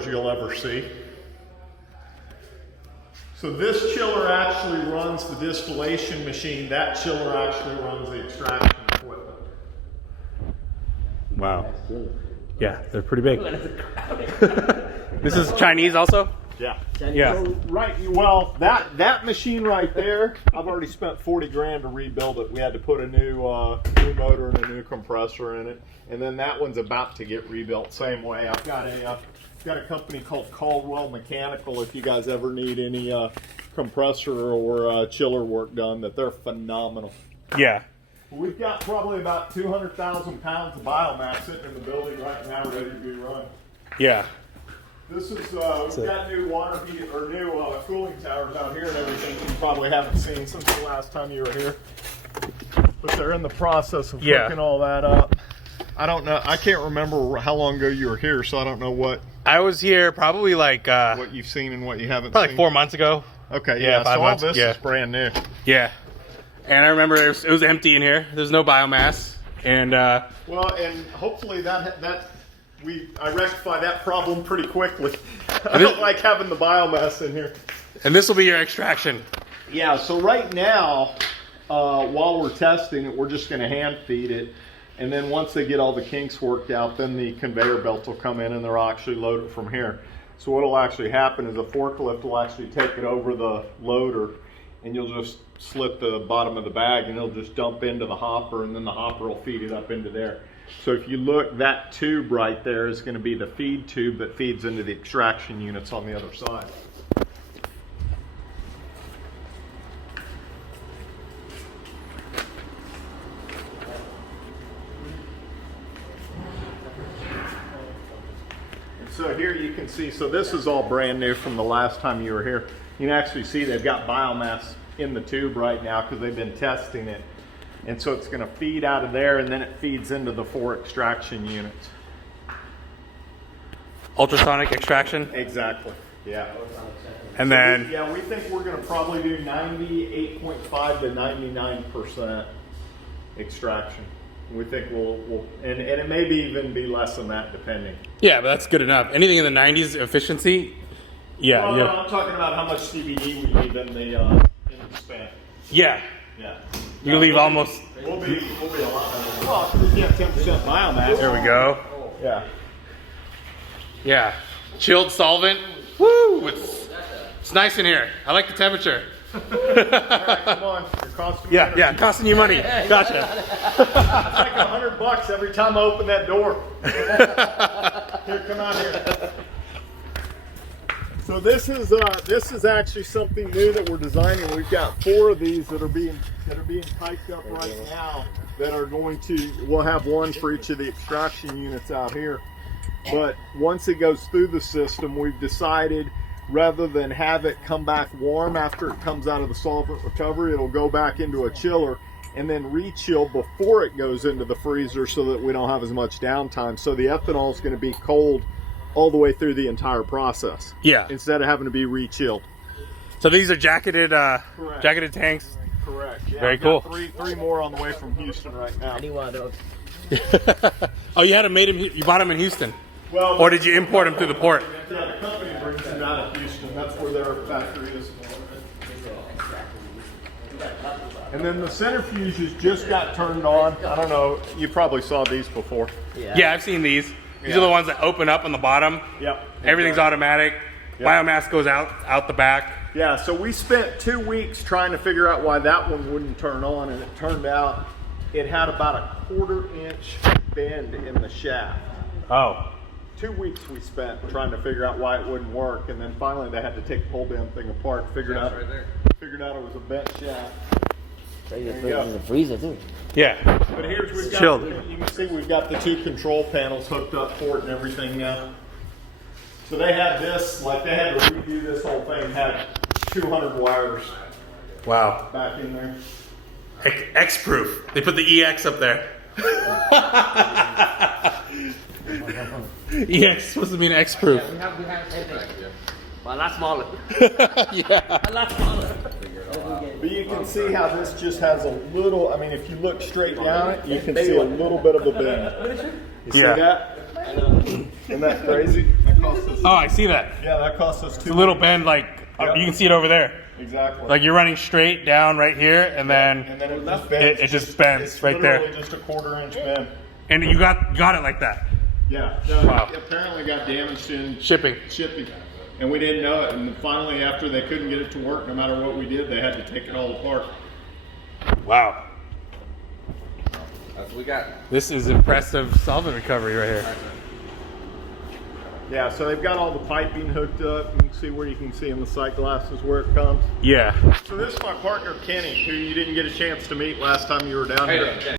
chillers you'll ever see. So this chiller actually runs the distillation machine. That chiller actually runs the extraction equipment. Wow. Yeah, they're pretty big. This is Chinese also? Yeah. Yeah. So, right, well, that machine right there, I've already spent 40 grand to rebuild it. We had to put a new motor and a new compressor in it. And then that one's about to get rebuilt same way. I've got a company called Caldwell Mechanical, if you guys ever need any compressor or chiller work done, that they're phenomenal. Yeah. We've got probably about 200,000 pounds of biomass sitting in the building right now ready to be run. Yeah. This is, we've got new water heat, or new cooling towers out here and everything you probably haven't seen since the last time you were here. But they're in the process of hooking all that up. I don't know, I can't remember how long ago you were here, so I don't know what I was here probably like what you've seen and what you haven't probably seen. like 4 months ago. Okay, Yeah, yeah, 5 so months, all this yeah. is brand new. Yeah. And I remember it was empty in here. There's no biomass. And Well, and hopefully I rectify that problem pretty quickly. I don't like having the biomass in here. and this will be your extraction. Yeah, so right now, while we're testing it, we're just going to hand feed it. And then once they get all the kinks worked out, then the conveyor belt will come in and they'll actually load it from here. So what will actually happen is a forklift will actually take it over the loader, and you'll just slit the bottom of the bag and it'll just dump into the hopper, and then the hopper will feed it up into there. So if you look, that tube right there is going to be the feed tube that feeds into the extraction units on the other side. So here you can see, so this is all brand new from the last time you were here. You can actually see they've got biomass in the tube right now because they've been testing it. And so it's going to feed out of there, and then it feeds into the 4 extraction units. Ultrasonic extraction. Exactly, yeah. And then Yeah, we think we're going to probably do 98.5 to 99% extraction. We think we'll and it may even be less than that depending. yeah, but that's good enough. Anything in the 90s efficiency? Yeah, Well, yeah. no, I'm talking about how much CBD we leave in the span. Yeah. Yeah. You leave almost. We'll be a lot. Well, because we have 10% biomass. There we go. Yeah. Yeah. Chilled solvent. Woo! It's nice in here. I like the temperature. All right, come on. You're costing me Yeah, costing you money. Gotcha. It's like $100 every time I open that door. Here, come out here. So this is actually something new that we're designing. We've got 4 of these that are being typed up right now that are going to. We'll have one for each of the extraction units out here. But once it goes through the system, we've decided, rather than have it come back warm after it comes out of the solvent recovery, it'll go back into a chiller and then re-chill before it goes into the freezer so that we don't have as much downtime. So the ethanol is going to be cold all the way through the entire process. Yeah. Instead of having to be re-chilled. So these are jacketed tanks. Correct. Yeah, Very I've got cool. Three more on the way from Houston right now. I need one of those. Oh, you had them made you bought them in Houston. Well, Or did you import them through the port? yeah, the company brings them out of Houston. That's where their factory is. And then the centrifuges just got turned on. I don't know. You probably saw these before. Yeah, I've seen these. These are the ones that open up on the bottom. Yep. Everything's automatic. Yep. Biomass goes out the back. Yeah, so we spent 2 weeks trying to figure out why that one wouldn't turn on, and it turned out it had about a 1/4 inch bend in the shaft. Oh. 2 weeks we spent trying to figure out why it wouldn't work, and then finally they had to take the whole damn thing apart. Figured out it was a bent shaft. There's you go. a freezer too. Yeah. But here's we've got. Chilled. You can see we've got the 2 control panels hooked up for it and everything now. So they had this, like they had to redo this whole thing. Had 200 wires Wow. back in there. X proof. They put the EX up there. EX supposed to mean X proof. We have everything. But a lot smaller. Yeah. A lot smaller. But you can see how this just has a little, I mean, if you look straight down it, you can see a little bit of a bend. You see Yeah. that? Isn't that crazy? cost us. Oh, I see that. Yeah, that cost us It's a little bend, like Yep. you can see it over there. Exactly. Like you're running straight down right here, and then it just bends. it just bends It's right there. literally just a 1/4 inch bend. And you got it like that. Yeah. No, Wow. it apparently got damaged in Shipping. and we didn't know it. And finally, after they couldn't get it to work, no matter what we did, they had to take it all apart. Wow. That's what we got. This is impressive solvent recovery right here. Yeah. So they've got all the piping hooked up. You can see where you can see in the sight glasses where it comes. Yeah. So this is my partner Kenny, who you didn't get a chance to meet last time you were down here.